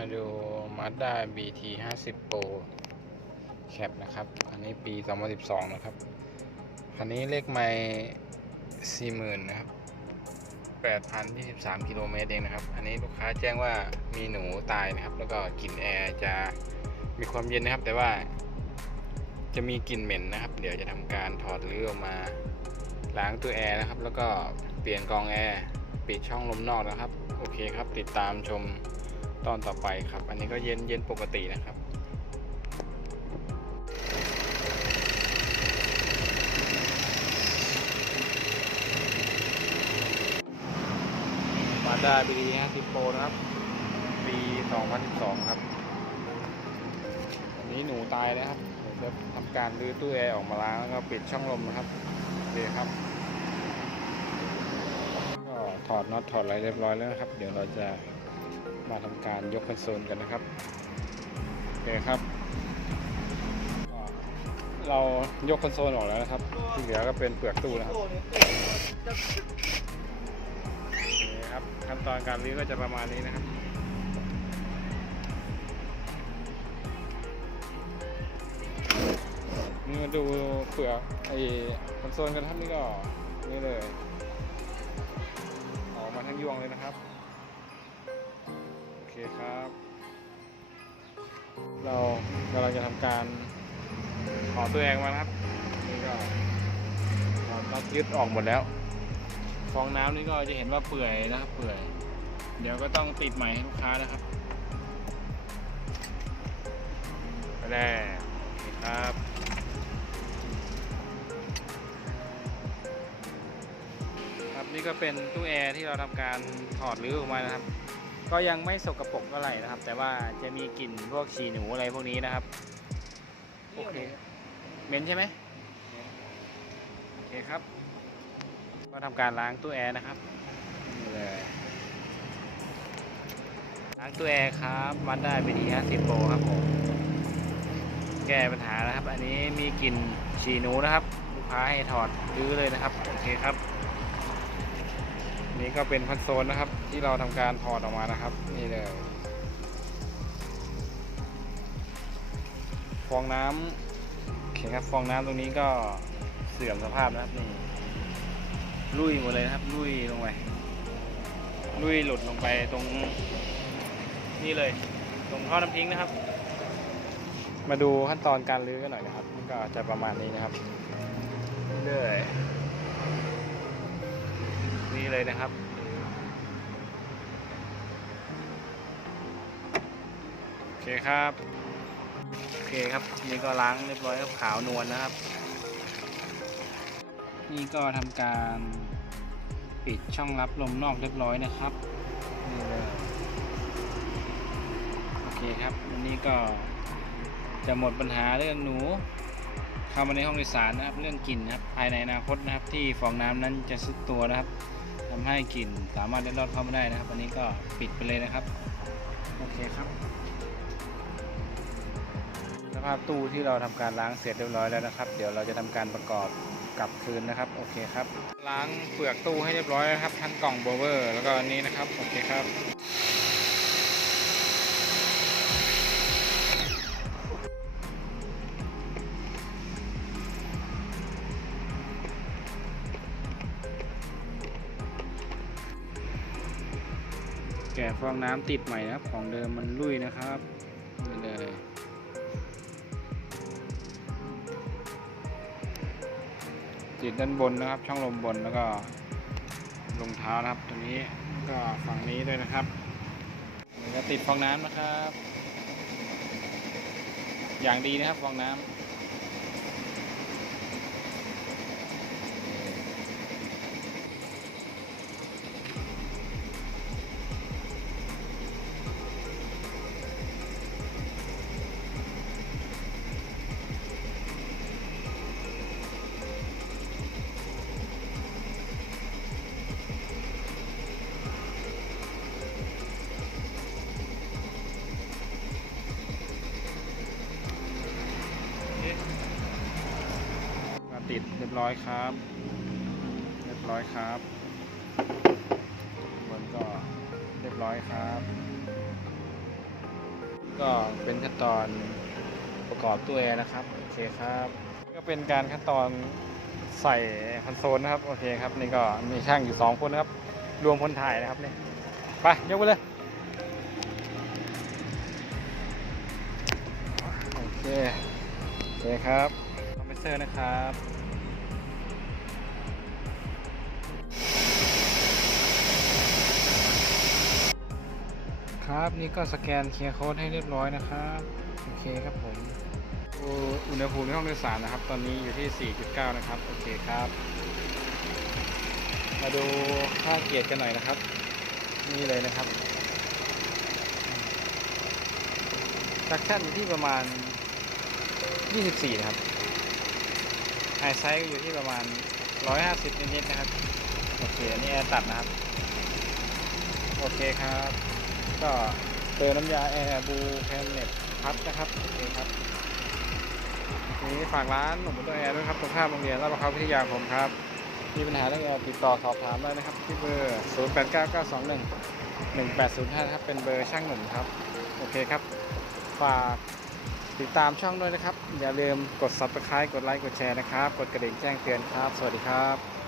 มาดู Mazda BT 50 Pro Cap นะครับ อันนี้ปี 2012 นะครับ คันนี้เลขไม่40,000 นะครับ 8,023 กิโลเมตรเองนะครับ อันนี้ลูกค้าแจ้งว่ามีหนูตายนะครับ แล้วก็กลิ่นแอร์จะมีความเย็นนะครับ แต่ว่าจะมีกลิ่นเหม็นนะครับ เดี๋ยวจะทำการถอดรื้อออกมาล้างตัวแอร์นะครับ แล้วก็เปลี่ยนกองแอร์ปิดช่องลมนอกนะครับ โอเคครับ ติดตามชม ตอนต่อไปครับ อันนี้ก็เย็นเย็นปกตินะครับมาด้าปี50 Pro นะครับ ปี 2012 ครับ อันนี้หนูตายแล้วครับเดี๋ยวจะทำการรื้อตู้แอร์ออกมาล้างแล้วก็ปิดช่องลมนะครับโอเคครับ ก็ถอดน็อตถอดอะไรเรียบร้อยแล้วครับ เดี๋ยวเราจะ มาทำการยกคอนโซลกันนะครับโอเคครับ เรายกคอนโซลออกแล้วนะครับที่เหลือก็เป็นเปลือกตู้นะครับโอเคครับขั้นตอนการรื้อก็จะประมาณนี้นะครับนี่มาดูเปลือกไอ้คอนโซลกันครับนี่ก็นี่เลยออกมาทั้งยวงเลยนะครับ คครับ เรากำลังจะทำการถอตัวเองมานะครับ นี่ก็ถอดน็อตยึดออกหมดแล้ว ฟองน้ำนี่ก็จะเห็นว่าเปื่อยนะครับ เปื่อย เดี๋ยวก็ต้องติดใหม่ให้ลูกค้านะครับไปแล้วโอเคครับครับนี่ก็เป็นตู้แอร์ที่เราทำการถอดรื้อออกมานะครับ ก็ยังไม่สกรปรกเท่าไหร่นะครับ แต่ว่าจะมีกลิ่นพวกฉี่หนูอะไรพวกนี้นะครับโอเคเหม็นใช่ไหมโอเคครับ ก็ทำการล้างตู้แอร์นะครับนี่เลยล้างตู้แอร์ครับมันได้ไปดี50โปรครับผมแก้ปัญหานะครับ อันนี้มีกลิ่นฉี่หนูนะครับ ลูกค้าให้ถอดรื้อเลยนะครับ โอเคครับ นี่ก็เป็นคอนโซลนะครับ ที่เราทำการถอดออกมานะครับ นี่เลยฟองน้ำโอเคครับฟองน้ำตรงนี้ก็เสื่อมสภาพนะครับนี่ลุยหมดเลยนะครับลุยลงไปลุยหลุดลงไปตรงนี่เลย ตรงท่อน้ำทิ้งนะครับ มาดูขั้นตอนการรื้อกันหน่อยนะครับ ก็จะประมาณนี้นะครับนี่เลย นี่เลยนะครับโอเคครับโอเคครับนี่ก็ล้างเรียบร้อยครับขาวนวลนะครับ นี่ก็ทำการปิดช่องรับลมนอกเรียบร้อยนะครับนี่เลยโอเคครับวันนี้ก็จะหมดปัญหาเรื่องหนูเข้ามาในห้องโดยสารนะครับเรื่องกลิ่นนะครับภายในอนาคตนะครับที่ฟองน้ำนั้นจะซุดตัวนะครับ ทำให้กลิ่นสามารถเล็ดลอดเข้ามาได้นะครับ วันนี้ก็ปิดไปเลยนะครับ โอเคครับ สภาพตู้ที่เราทำการล้างเสร็จเรียบร้อยแล้วนะครับ เดี๋ยวเราจะทำการประกอบกลับคืนนะครับ โอเคครับ ล้างเปลือกตู้ให้เรียบร้อยแล้วครับ ทั้งกล่องโบเวอร์ แล้วก็อันนี้นะครับ โอเคครับ กะฟองน้ำติดใหม่นะครับ ของเดิมมันลุยนะครับเลยติดด้านบนนะครับ ช่องลมบนแล้วก็รองเท้านะครับตัวนี้ก็ฝั่งนี้ด้วยนะครับนี่ก็ติดฟองน้ำนะครับ อย่างดีนะครับฟองน้ำ ติดเรียบร้อยครับ เรียบร้อยครับบนก็เรียบร้อยครับ ก็เป็นขั้นตอนประกอบตัวแอร์นะครับโอเคครับ ก็เป็นการขั้นตอนใส่คอนโซลนะครับโอเคครับนี่ก็มีช่างอยู่สองคนนะครับ รวมคนถ่ายนะครับนี่ไปยกไปเลยโอเคโอเคครับ เซอร์นะครับครับนี่ก็สแกนเคลียร์โค้ดให้เรียบร้อยนะครับโอเคครับผมอุณหภูมิในห้องโดยสารนะครับ ตอนนี้อยู่ที่ 4.9 นะครับโอเคครับ มาดูค่าเกียร์กันหน่อยนะครับ นี่เลยนะครับดักชั่นอยู่ที่ประมาณ 24 นะครับ ไฮไซส์อยู่ที่ประมาณ 150 นิดๆนะครับ โอเคอันนี้แอร์ตัดนะครับ โอเคครับ ก็เติมน้ำยาแอร์บูแพนเน็ตพัดนะครับ โอเคครับนี่ฝากร้านหนุ่มบนตัวแอร์ด้วยครับตรงข้ามโรงเรียนราชประเขาวิทยาคมครับ มีปัญหาเรื่องแอร์ติดต่อสอบถามได้นะครับ ที่เบอร์ 0 8 9 9 2 1 1 8 0 5 นะครับ เป็นเบอร์ช่างหนุ่มครับ โอเคครับ ฝาก ติดตามช่องด้วยนะครับ อย่าลืมกด subscribe กดไลค์กดแชร์นะครับ กดกระดิ่งแจ้งเตือนครับ สวัสดีครับ